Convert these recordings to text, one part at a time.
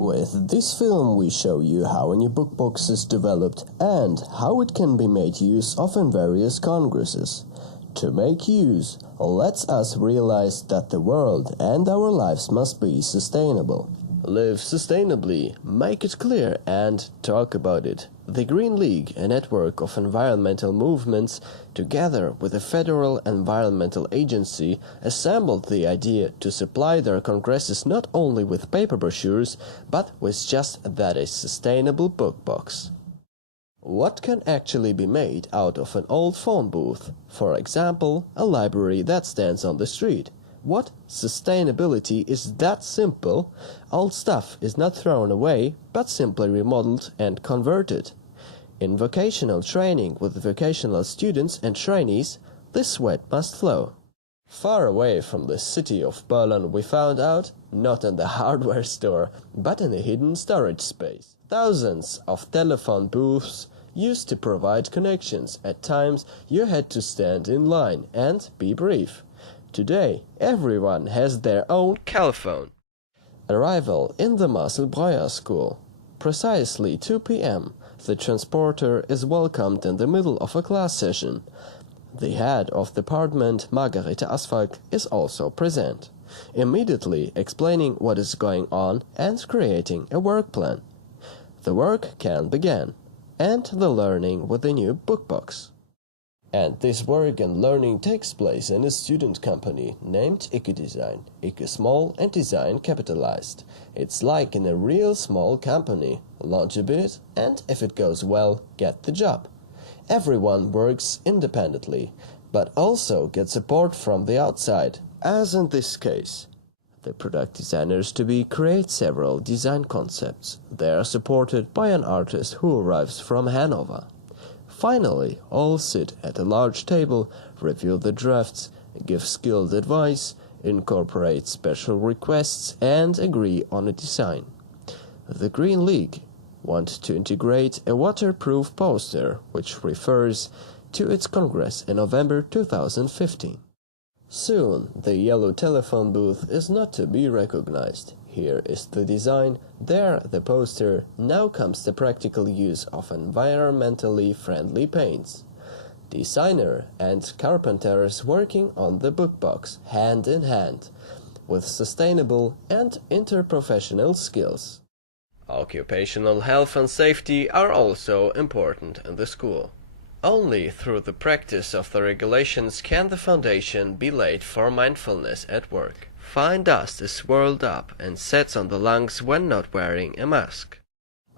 With this film we show you how a new book box is developed and how it can be made use of in various congresses. To make use, lets us realize that the world and our lives must be sustainable. Live sustainably, make it clear and talk about it. The Green League, a network of environmental movements, together with the Federal Environmental Agency, assembled the idea to supply their congresses not only with paper brochures, but with just that, a sustainable book box. What can actually be made out of an old phone booth? For example, a library that stands on the street. What? Sustainability is that simple? Old stuff is not thrown away, but simply remodeled and converted. In vocational training with vocational students and trainees, the sweat must flow. Far away from the city of Berlin, we found out, not in the hardware store, but in a hidden storage space. Thousands of telephone booths used to provide connections. At times you had to stand in line and be brief. Today, everyone has their own telephone. Arrival in the Marcel Breuer School. Precisely 2 p.m. The transporter is welcomed in the middle of a class session. The head of department, Margarete Asfalk, is also present, immediately explaining what is going on and creating a work plan. The work can begin, and the learning with the new book box. And this work and learning takes place in a student company named Ikke Design. Ikke small and design capitalized. It's like in a real small company. Launch a bit and if it goes well, get the job. Everyone works independently, but also gets support from the outside, as in this case. The product designers to be create several design concepts. They are supported by an artist who arrives from Hanover. Finally, all sit at a large table, review the drafts, give skilled advice, incorporate special requests, and agree on a design. The Green League want to integrate a waterproof poster, which refers to its congress in November 2015. Soon, the yellow telephone booth is not to be recognized. Here is the design, there the poster, now comes the practical use of environmentally friendly paints. Designer and carpenters working on the book box, hand in hand, with sustainable and interprofessional skills. Occupational health and safety are also important in the school. Only through the practice of the regulations can the foundation be laid for mindfulness at work. Fine dust is swirled up and sets on the lungs when not wearing a mask.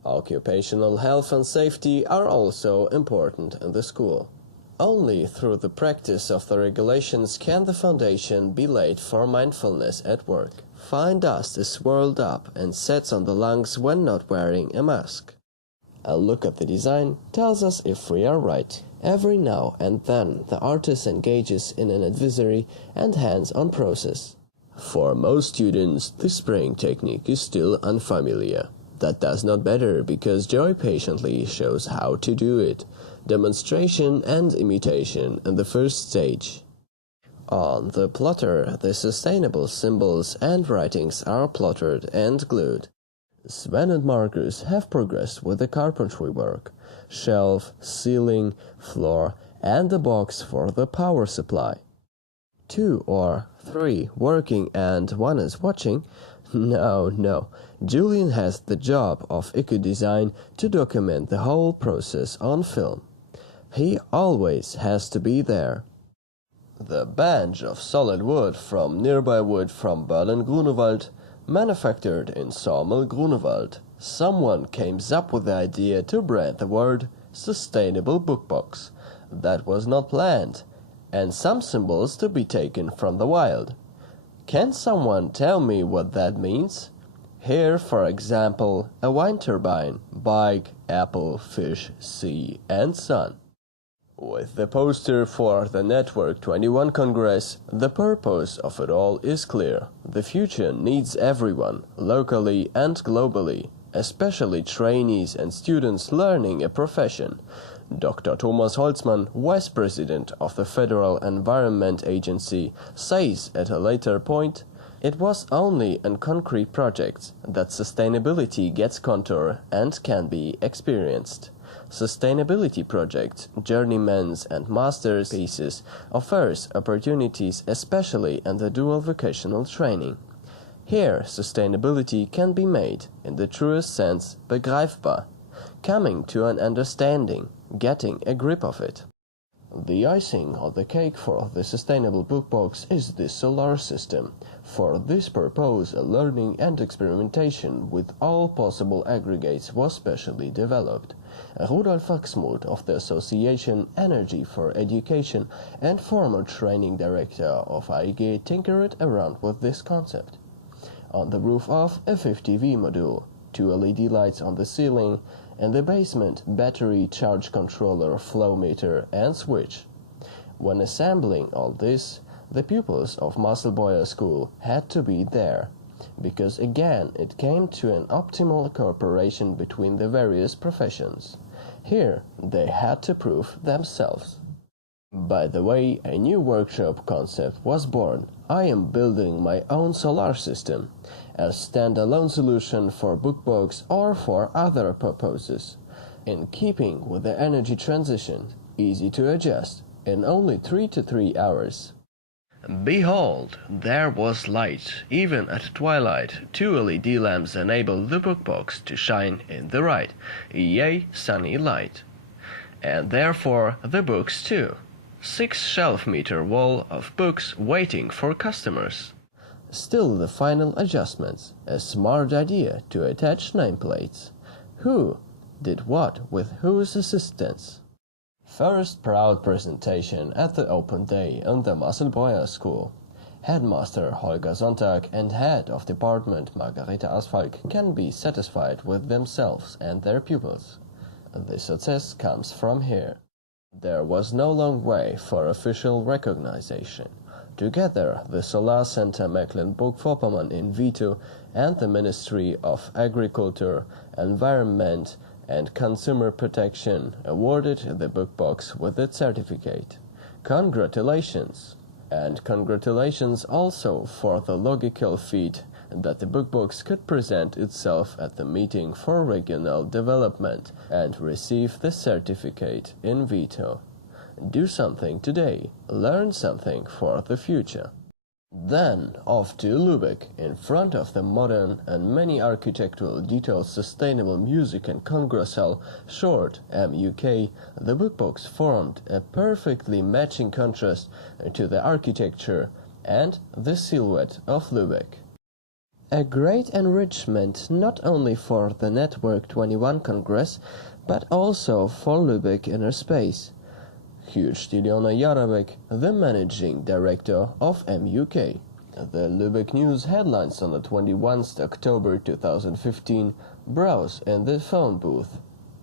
Occupational health and safety are also important in the school. Only through the practice of the regulations can the foundation be laid for mindfulness at work. Fine dust is swirled up and sets on the lungs when not wearing a mask. A look at the design tells us if we are right. Every now and then the artist engages in an advisory and hands-on process. For most students, the spraying technique is still unfamiliar. That does not matter because Joy patiently shows how to do it. Demonstration and imitation in the first stage. On the plotter, the sustainable symbols and writings are plotted and glued. Sven and Marcus have progressed with the carpentry work, shelf, ceiling, floor, and the box for the power supply. 2 or 3 working and 1 is watching? No. Julian has the job of Ikke Design to document the whole process on film. He always has to be there. The bench of solid wood from nearby wood from Berlin-Grunewald, manufactured in Sawmill Grunewald. Someone came up with the idea to brand the word Sustainable Book Box. That was not planned, and some symbols to be taken from the wild. Can someone tell me what that means? Here, for example, a wind turbine, bike, apple, fish, sea, and sun. With the poster for the Network 21 Congress, the purpose of it all is clear. The future needs everyone, locally and globally, especially trainees and students learning a profession. Dr. Thomas Holzmann, Vice President of the Federal Environment Agency, says at a later point, It was only in concrete projects that sustainability gets contour and can be experienced. Sustainability projects, journeymen's and masterpieces offers opportunities especially in the dual vocational training. Here sustainability can be made, in the truest sense, begreifbar, coming to an understanding, getting a grip of it. The icing on the cake for the sustainable bookbox is the solar system. For this purpose, a learning and experimentation with all possible aggregates was specially developed. Rudolf Wachsmuth of the association Energy for Education and former training director of Eine tinkered around with this concept. On the roof of a 50V module, 2 LED lights on the ceiling, in the basement, battery, charge controller, flow meter and switch. When assembling all this, the pupils of Musselboyer School had to be there, because again it came to an optimal cooperation between the various professions. Here they had to prove themselves. By the way, a new workshop concept was born. I am building my own solar system, a standalone solution for BookboX or for other purposes. In keeping with the energy transition, easy to adjust, in only 3 to 3 hours. Behold, there was light. Even at twilight, 2 LED lamps enabled the BookboX to shine in the right, yea, sunny light. And therefore the books too. 6 shelf-meter wall of books waiting for customers. Still the final adjustments, a smart idea to attach nameplates. Who did what with whose assistance? First proud presentation at the open day in the Musselboyer School. Headmaster Holger Sonntag and head of department Margarete Asfalk can be satisfied with themselves and their pupils. The success comes from here. There was no long way for official recognition. Together, the Solar Center Mecklenburg-Vorpommern in Vito and the Ministry of Agriculture, Environment and Consumer Protection awarded the BookboX with its certificate. Congratulations! And congratulations also for the logical feat that the BookboX could present itself at the meeting for regional development and receive the certificate in Vito. Do something today, learn something for the future. Then off to Lübeck, in front of the modern and many architectural details sustainable music and congress hall, short MUK, the BookboX formed a perfectly matching contrast to the architecture and the silhouette of Lübeck. A great enrichment not only for the Network 21 Congress, but also for Lübeck Inner Space. Huge Tiliona Jarabek, the managing director of MUK. The Lübeck News headlines on the 21st October 2015, browse in the phone booth.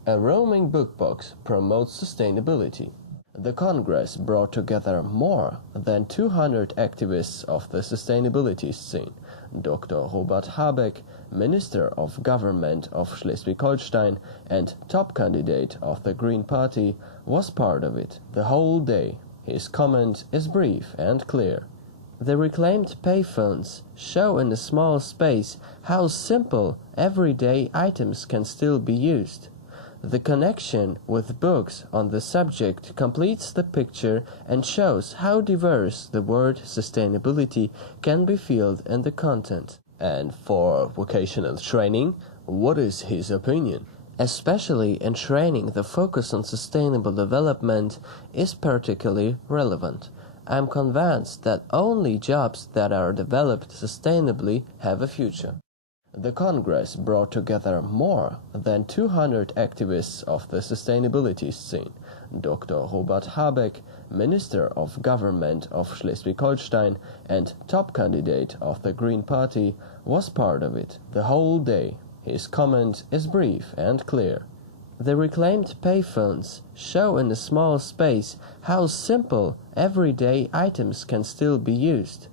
A roaming BookboX promotes sustainability. The Congress brought together more than 200 activists of the sustainability scene. Dr. Robert Habeck, Minister of Government of Schleswig-Holstein and top candidate of the Green Party, was part of it the whole day. His comment is brief and clear. The reclaimed payphones show in a small space how simple, everyday items can still be used. The connection with books on the subject completes the picture and shows how diverse the word sustainability can be filled in the content. And for vocational training, what is his opinion? Especially in training, the focus on sustainable development is particularly relevant. I'm convinced that only jobs that are developed sustainably have a future. The Congress brought together more than 200 activists of the sustainability scene. Dr. Robert Habeck, Minister of Government of Schleswig-Holstein and top candidate of the Green Party, was part of it the whole day. His comment is brief and clear. The reclaimed payphones show in a small space how simple, everyday items can still be used.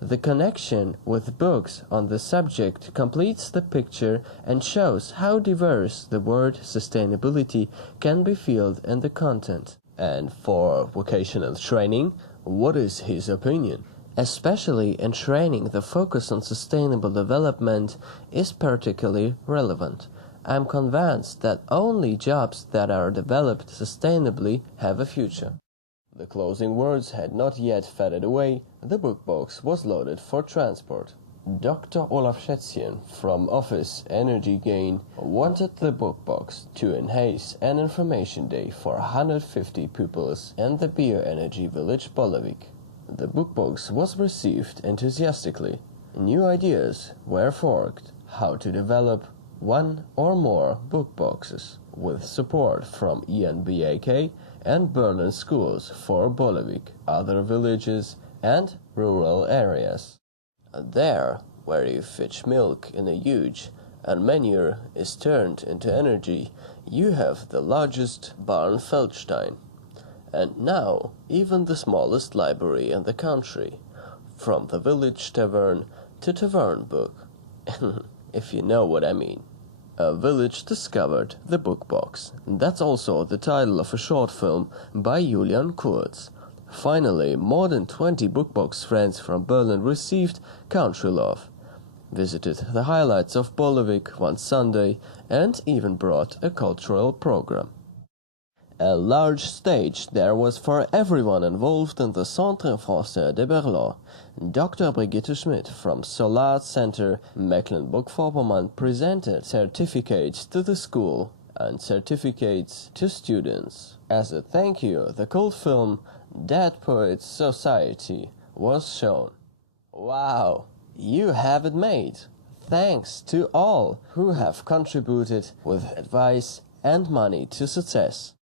The connection with books on the subject completes the picture and shows how diverse the word sustainability can be filled in the content. And for vocational training, what is his opinion? especially in training. The focus on sustainable development is particularly relevant. I'm convinced that only jobs that are developed sustainably have a future. The closing words had not yet faded away. The book box was loaded for transport. Dr. Olaf Schätzchen from Office Energy Gain wanted the book box to enhance an information day for 150 pupils in the bioenergy village Bolevik. The book box was received enthusiastically. New ideas were forked how to develop one or more book boxes with support from ENBAK and Berlin schools for Bolevik, other villages and rural areas. There, where you fetch milk in a huge and manure is turned into energy, you have the largest barn Feldstein. And now, even the smallest library in the country, from the village tavern to tavern book, if you know what I mean. A village discovered the book box. That's also the title of a short film by Julian Kurz. Finally, more than 20 bookbox friends from Berlin received country love, visited the highlights of Bolevik one Sunday, and even brought a cultural program. A large stage there was for everyone involved in the Centre Français de Berlin. Dr. Brigitte Schmidt from Solar Center, Mecklenburg-Vorpommern, presented certificates to the school and certificates to students. As a thank you, the cult film Dead Poets Society was shown. Wow, you have it made! Thanks to all who have contributed with advice and money to success.